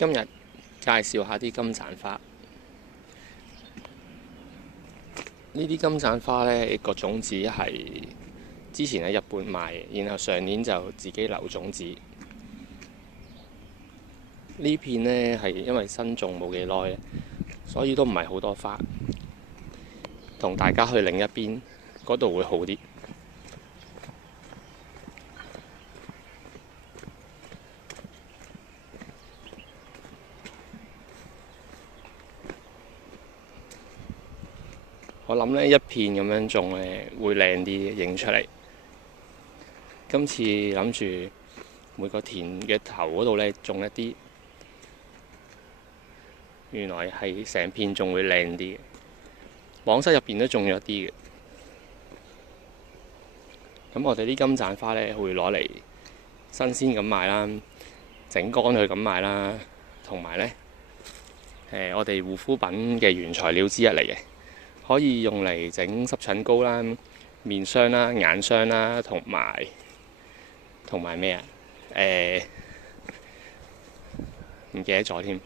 今日介紹下啲金盞花。呢啲金盞花呢個種子係之前喺日本買嘅，然後上年就自己留種子。呢片呢係因為新種冇幾耐，所以都唔係好多花。同大家去另一邊嗰度會好啲。我諗呢一片咁樣種呢會靚啲，影出嚟。今次諗住每個田嘅頭嗰度呢種一啲，原來係成片種會靚啲嘅。網室入邊都種咗啲嘅。咁我哋啲金盞花呢會攞嚟新鮮咁賣啦，整乾佢咁賣啦，同埋呢我哋護膚品嘅原材料之一嚟嘅。可以用嚟整濕疹膏啦、面霜啦、眼霜啦，同埋咩啊？唔記得咗添。